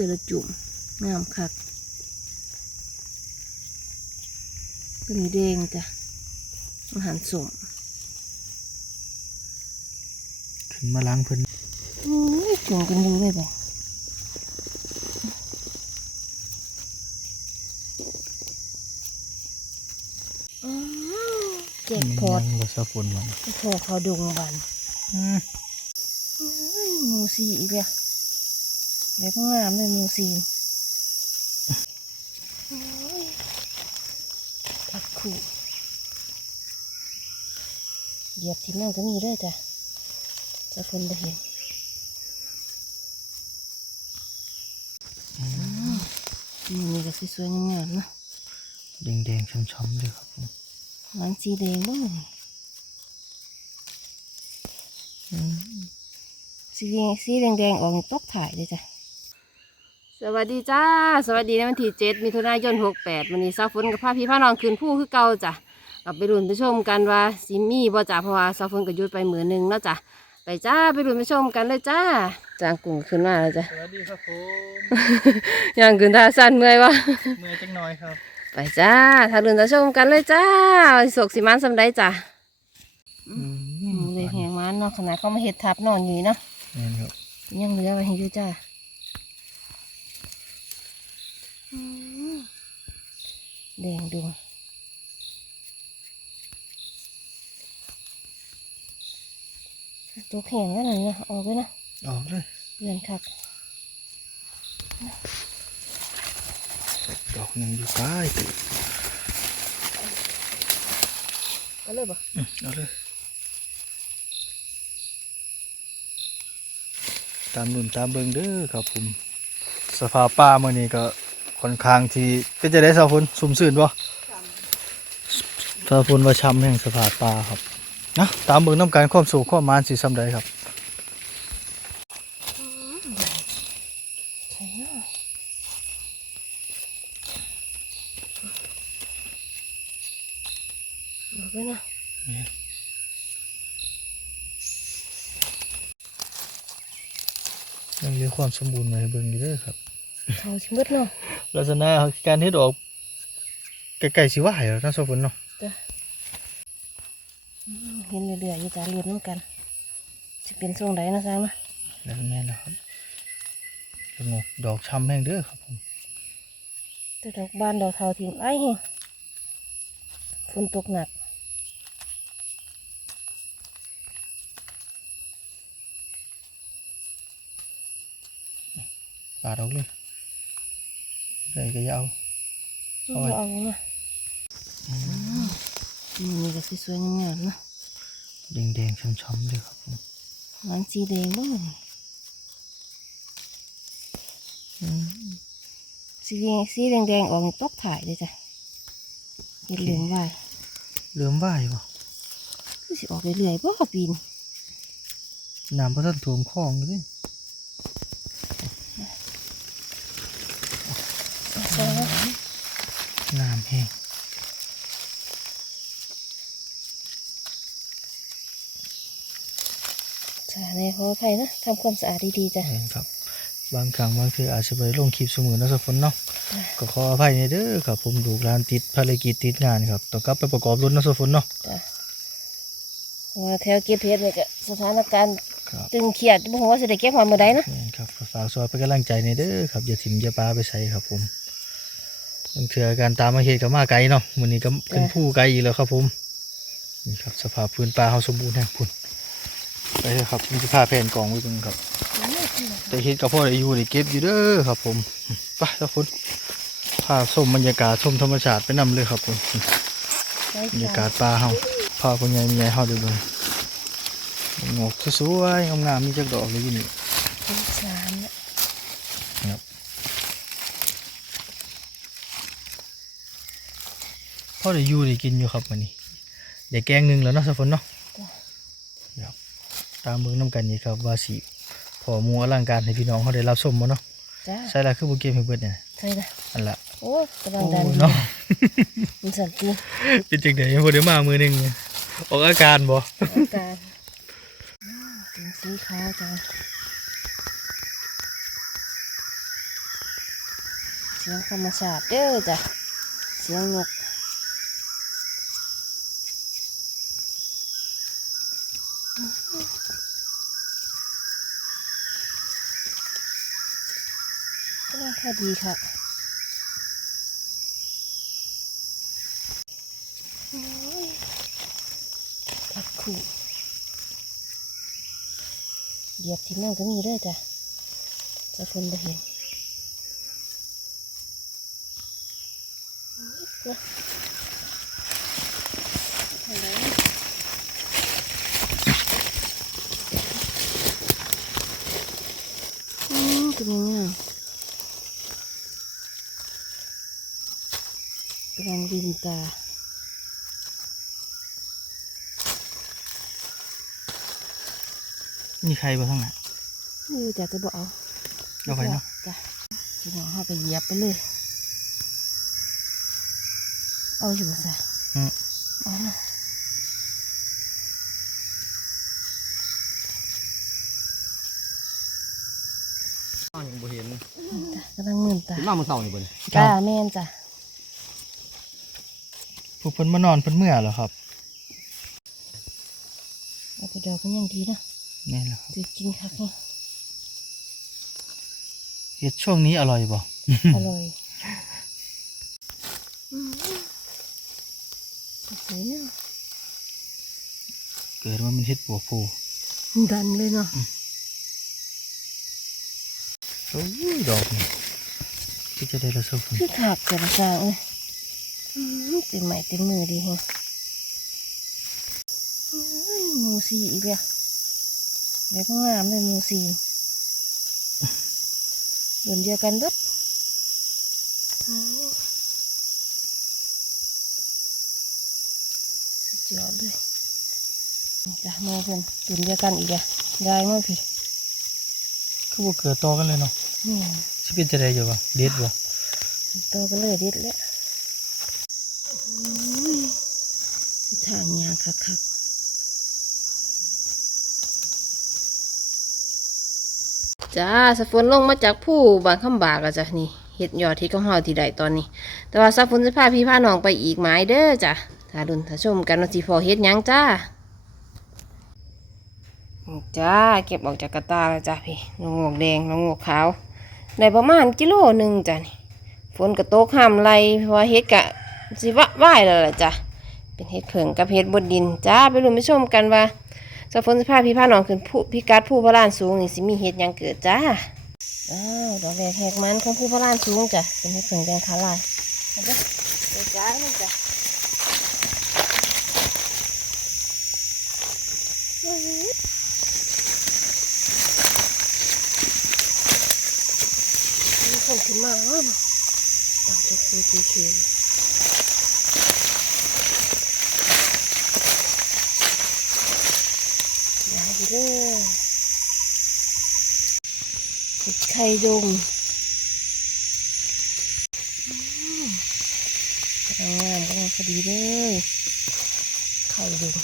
แต่ละจุ่มงามคักตัวนี้แดงจ้ะอาหารสมขึ้นมาล้างเพิ่นอุ้ยจุ่มกันอยู่เลยบ่อ้าวแจกพอดยังบ่สะฝนมันพอเขาดงบันอืมเอ้ยหมูสีอีกแล้ว เดี๋ยวก็งามเลยหมูสีโอ้ยทักขู่เหยียบที่นั่นก็มีเด้วยจ้ะจะคนไปเห็นอืมนี่ก็สวยๆงามๆเนาะแดงๆช้ำๆเลยครับผมหางสีแดงบ้างสีแดงสีแดงๆออกนี่ตกถ่ายเลยจ้ะ สวัสดีจ้า สวัสดีในวันที่เจ็ดมิถุนายนหกแปดวันนี้ซาฝนกับพาพี่พาน้องคืนผู้คือเก่าจ้ะกลับไปรุ่นไปชมกันว่าซิมี่บ่จ้าเพราะว่าซาฝนก็หยุดไปมือหนึ่งเนาะจ้ะไปจ้าไปรุ่นไปชมกันเลยจ้าจางกุ้งขึ้นมาแล้วจ้ะสวัสดีครับผมย่างขึ้นท่าสั้นเมื่อยวะเมื่อยจังน้อยครับ ไปจ้าถ้ารุ่นไปชมกันเลยจ้าสกสิมันสำได้จ้ะอืเลยแหงมันเนาะขนาดเขามาเห็ดทับนอนอยู่นี่เนาะแม่นครับยังเหลือไว้ให้อยู่จ้าอืม แดงดวงตัวแข็งแล้วนะเนี่ยออกเลยนะ ออกเลยเดือนคักดอกหนึ่งอยู่ใต้ตึกก็เลยบ่อืมเอาเลย ตามนุ่นตามเบิงเด้อครับผม สภาพป่ามื่อนี้ก็ ค่อนข้างที่เป็นจะได้สาวฝนสุ่มสื่นบ่สาวฝนว่าช้ำแห่งสภาพป่าครับนะตามเบิงน้ำการความสูงความมานสีซ้ำใดครับใช่เนาะออกเลยนะยังเหลือความสมบูรณ์ไว้ให้เบิ่งอยู่เด้อครับเขาชิมดเนาะ ลักษณะการเฮ็ดออกไกลๆสิว่าเหรอท่านโซฝนเนาะอืมเห็นเรื่อยๆอยู่จ้าเรียนน้ำกันจะเป็นทรงไหนนะจ๊ะนะแล้วแม่นแล้วครับสงบดอกช้ำแห้งเด้อครับผมแต่ดอกบานดอกเทาทิ้งไอ้เหี้ยฝนตกหนักปาดออกเลย ได้ก็อยาเอาเอาไว้เอาเนาะนี่ก็สวยๆงามๆเนาะแดงๆช้ำๆเลยครับผมหางสีแดงบ้างอืมสีแดงสีแดงๆออกนี่ตกถ่ายเลยจ้ะเห็ดเหลืองไว้เหลื่อมไหวบ่คือสิออกเรื่อยๆบ่ปีนน้ำพระท่านท่วมคลองอยู่เดิใช่ไหม น้ำ แห้งใช่ในขออภัยนะทำความสะอาดดีๆจ้ะแห้งครับ บางครั้งบางทีอาจจะไปลงคลิปเสมอนะโซฝนเนาะจ้ะก็ขออภัยในเด้อครับ ผมดูร้านติดภารกิจติดงานครับต้องกลับไปประกอบรถนะโซฝนเนาะจ้ะเพราะว่าแถวเก็บเพชรเนี่ยก็สถานการณ์ครับตึงเครียดบ่ฮู้ว่าสิได้เก็บหอมมื้อใดนะแม่นครับก็ฝากซอยเป็นกำลังใจในเด้อครับ อย่าถิ่มอย่าปลาไปใส่ครับผม บางเถื่อการตามมาเหตุกับมาไกลเนาะมื้อนี้ก็ขึ้นผู้ไกลอีกแล้วครับผมนี่ครับสภาพพื้นปลาเฮาสมบูรณ์แห่งพุ่นไปเถอะครับมีผ้าแผ่นกองไว้เบิ่งครับแต่เฮ็ดกับพ่อได้อยู่ได้เก็บอยู่เด้อครับ ผมไปทุกคนพาชมบรรยากาศชมธรรมชาติไปนํเลยครับผมบรรยากาศปลาเฮาพาคนใหญ่มีใหญ่เฮาได้เบิ่งงอกสวยๆงามๆมีจักดอกเลยอยู่นี่ สงสารน่ะ พ่อได้อยู่ได้กินอยู่ครับวันนี้ได้แกงหนึ่งแล้วเนาะสะฝนเนาะครับตามเบิ่งน้ำกันนี่ครับว่าสิพอหมูอลังการให้พี่น้องเขาได้รับชมบ่เนาะจ้าใช่ละคือบ่เก็บให้เบิดเนี่ยใช่นะอันละโอ้ยกำลังโอ้ดันดีเนาะมันสั่นจริงเป็นจังได๋ยังบ่ได้มามื้อหนึงเนี่ยออกอาการบ่อาการอืมเป็นสีขาวจ้าเสียงธรรมชาติเด้อจ้ะเสียงนก ก็ดีค่ะโอ้ยแพ็คคู่เหยียบที่นั่งก็มีด้วยจ้ะจะคนไปเห็นเจ้ะอะไรอืมตัวนี้เนี่ยกำ ลังดินตามีใครบ้างน่ะนี่จะจะบอกเอาเอาไปเนาะจ้ะพี่น้องเขาไปเหยียบไปเลย เอาอยู่บ่ซะอืมเอาเนาะอ้าวยังบ่เห็นจ้ะกำลังเงินตาเห็นมาเมื่อเช้านี่เบิ่นจ้าแม่นจ้ะ ผู้เพิ่นมานอนเพิ่นเมื่อเหรอครับเอาไปดอกมันยังดีนะแม่นแล้วครับจะกินคักนี่เห็ดช่วงนี้อร่อยบ่อร่อยอืมสวยเนาะเกิดว่ามันเห็ดปัวผูดันเลยเนาะโอ้ยดอกนี่ที่จะได้ละสุกคือขาดเกิดจางเลยอืม เต็มใหม่เต็มมือดีแฮะเอ้ยหมูสีอีกแล้วเด็กงามเลยหมูสีเดินเดียวกันเบิดโอ้สุดยอดเลยนี่จ้ะหมูเพิ่นเดินเดียวกันอีกอะยายมาพี่คือว่าเกิดต่อกันเลยเนาะนี่สิเป็นจะได้อยู่บ่เด็ดบ่โตก็เลยเด็ดแล้วโอ้ย ทางยาคักคักๆจ้าสะฝนลงมาจากผู้บางคำบากอะจ้ะนี่เห็ดยอดที่ก็ห่อที่ใดตอนนี้ แต่ว่าสะฝนจะพาพี่พาน้องไปอีกหมายเด้อจ้ะถ้าดุนถ้าชมกันว่าสิพอเฮ็ดยังจ้าจ้าเก็บออกจากกระตาแล้วจ้ะพี่นงงอกแดงนงงอกขาวได้ประมาณกิโลหนึ่งจ้ะนี่ฝนกระตกห้ามไรเพราะเฮ็ดกะสิวะว่ายแล้วล่ะจ้ะ เป็นเฮ็ดเผิงกับเฮ็ดบนดินจ้าไปลุ้นไปชมกันว่าสะฝนสิพาพี่พาน้องขึ้นผู้พิกัดผู้พระลานสูงนี่สิมีเฮ็ดยังเกิดจ้าอ้าวดอกแรกแหกมันของผู้พระลานสูงจ้ะเป็นเฮ็ดเผิงแดงขาลายเอาเด้อไปจ้ามันจ้ะมีคนขึ้นมาแล้วเนาะเอาจะฟูจีเคยายไป เลยเห็ดไข่ดงอืมกำลังงามกำลังพอดีเลยไข่ดง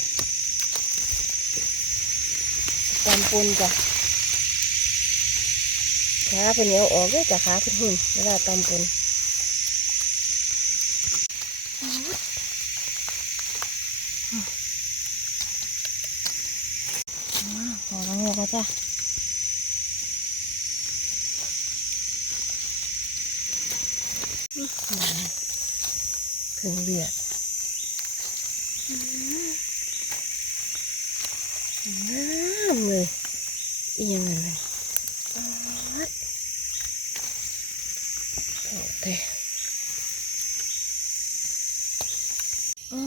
ตามปนจ้ะขาเป็นเหนียวออกเลยจ้ะขาเป็นหุ่นเวลาตามปนพอ แล้วงอกแล้วจ้ะเพิ่งเลือดน้ำเลยอีหยังไงเลยโอเคอ๋อ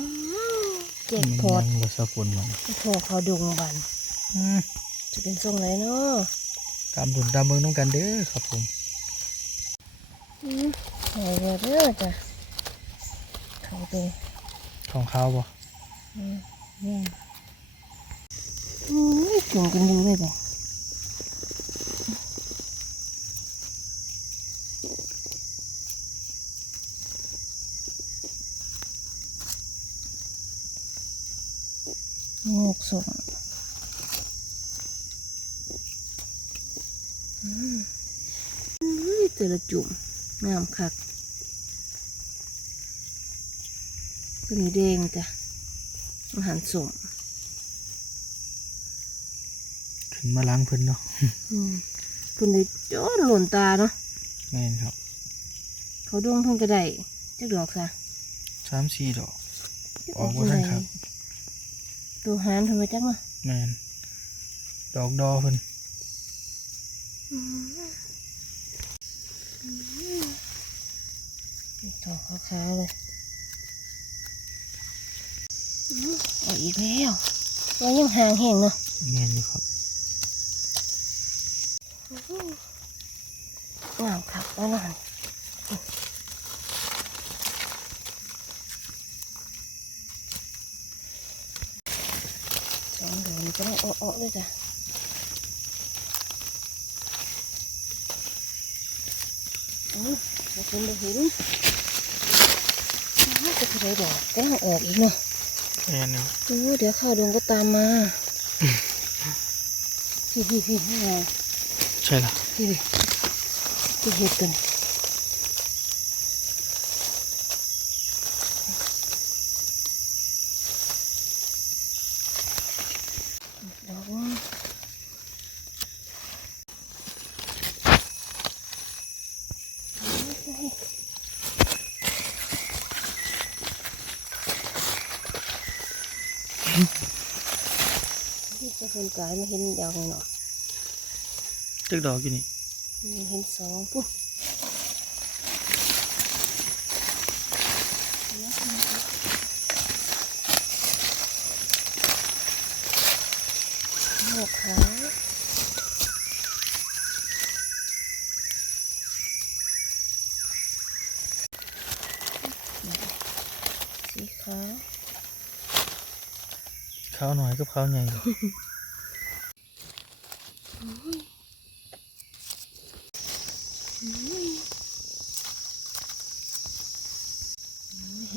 เก็บพอดมันยังบ่สะฝนมันพอเขาดงบันอืม จะเป็นทรงไหนเนาะตามดุนตามเมืองน้องกันเด้อครับผมใส่เยอะเด้อจ้ะเขาไปของข้าวบ่อืมนี่อุ้ยจุ่มกันอยู่เลยบ่งอกสมอืมอุ้ย แต่ละจุ่มงามคักตัวนี้แดงจ้ะอาหารสมขึ้นมาล้างเพิ่นเนาะอืมเพิ่นได้โจนหล่นตาเนาะแม่นครับ เขาดวงเพิ่นก็ได้จักดอกซะสามสี่ดอก ออกบ่ทันครับ ตัวหานเพิ่นมาจักเนาะแม่นดอกดอเพิ่น ดอกขาวๆเลยอื้อเอาอีกแล้วยังยังห่างแห้งเนาะแม่นอยู่ครับงามคักแล้วเนาะสองเดือนก็ต้องอ้อๆเลยจ้ะอือ เราเป็นไปเห็นอ้าจะไปได้ดอกก็ต้องออกอีกเนาะแม่นเนาะโอ้เดี๋ยวข้าวดวงก็ตามมาพี่พี่พี่นี่ไงใช่ละพี่ดิพี่เห็ดตัวนี้ดอกว่า ที่จะคนกลายไม่เห็นดอกเลยเนาะจักดอกอยู่นี่ไม่เห็นสองปุ๊บหมวกขาวสีขาวขาวหน่อยกับขาวใหญ่ ไม่ เห็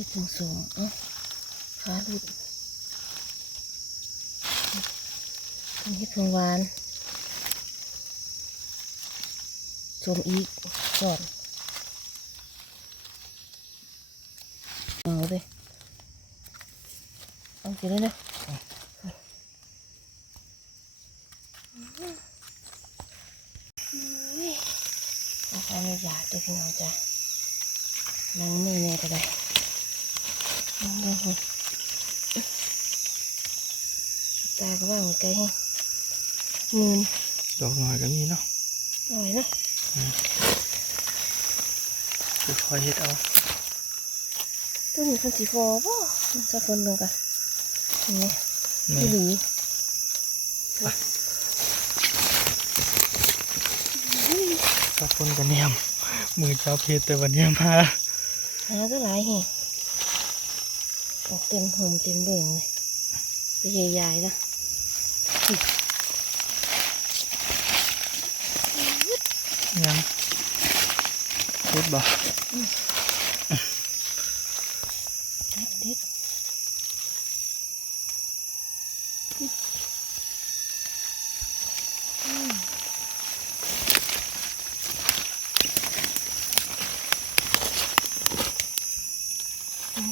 นสูงสูงเอะขาหลุดอันนี้เพิ่งหวานชมอีกก่อนเอาเลยเอากินเลยนะ เอาไปไม่อยากเดี๋ยวพี่น้องจ้ะนั่งนี่แน่ก็ได้นั่งนี่เลยตาก็ว่างไกลให้มืนดอกหน่อยก็มีเนาะหน่อยนะค่อยๆเฮ็ดเอาตัวนี้คนสีฟอป่ะมันจะคนลงกันเห็นไหมแม่พี่หลีสักคนกันแนมมือจับเฮ็ดแต่วันนี้มาหาก็หลายแห่งออกเต็มห่มเต็มเบิ่งเลยตัวใหญ่ๆนะยังเฮ็ดบ่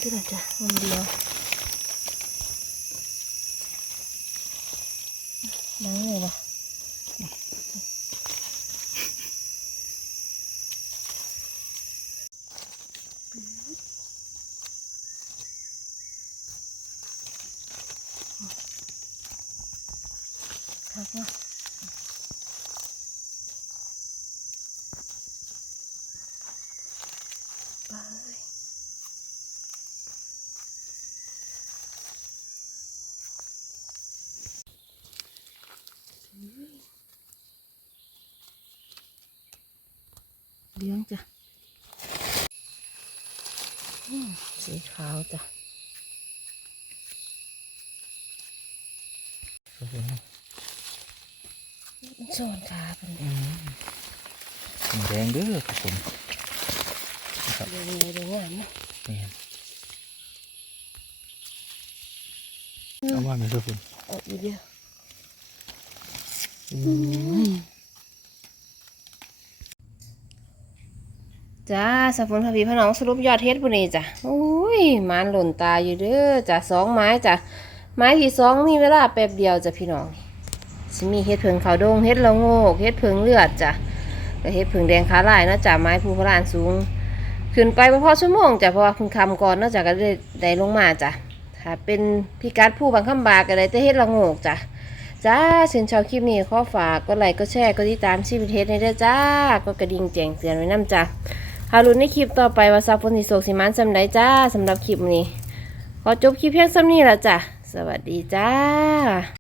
มันก็น่าจะมันเดียวนั่งเลยนะครับเนาะไป เลี้ยงจ้ะอืมสีขาวจ้ะ ครับผม มันส่วนขาเป็นอืมสีแดงเด้อครับผมเลี้ยงไงเลี้ยงงามเนาะแม่นเอามาไหมครับผมเอาอีกเดียวอืมจจ้าสะพนพาพี่พน้องสรุปยอดเฮ็ดปุ่นี้จ้ะโอ้ยหมานหล่นตาอยู่เด้อจ้ะสองไม้จ้ะไม้ที่สองมีเวลาแป๊บเดียวจ้ะพี่น้อง สิมีเฮ็ดเพิงเขาดงเฮ็ดละโงกเฮ็ดเพิงเลือดจ้ะก็เฮ็ดเพิงแดงขาลายเนาะจ้ะไม้ภูพลานสูง ขึ้นไปพอชั่วโมงจ้ะเพราะว่าคุณคำก่อนเนาะจ้ะก็ได้ได้ลงมาจ้ะถ้าเป็นพิกัดผู้บางคำบากก็ได้แต่เฮ็ดละโงกจ้ะจ้าเชิญชาวคลิปนี้ขอฝากกดไลค์กดแชร์กดติดตามชีวิตเทสในเด้อจ้ากดกระดิ่งแจ้งเตือนไว้นํจ้าหารุนในคลิปต่อไปว่าซาฟนสิโศกสิมันสำไดจ้าสำหรับคลิปนี้ ขอจบคลิปเพียงซ้ำนี้แล้วจ้ะ สวัสดีจ้า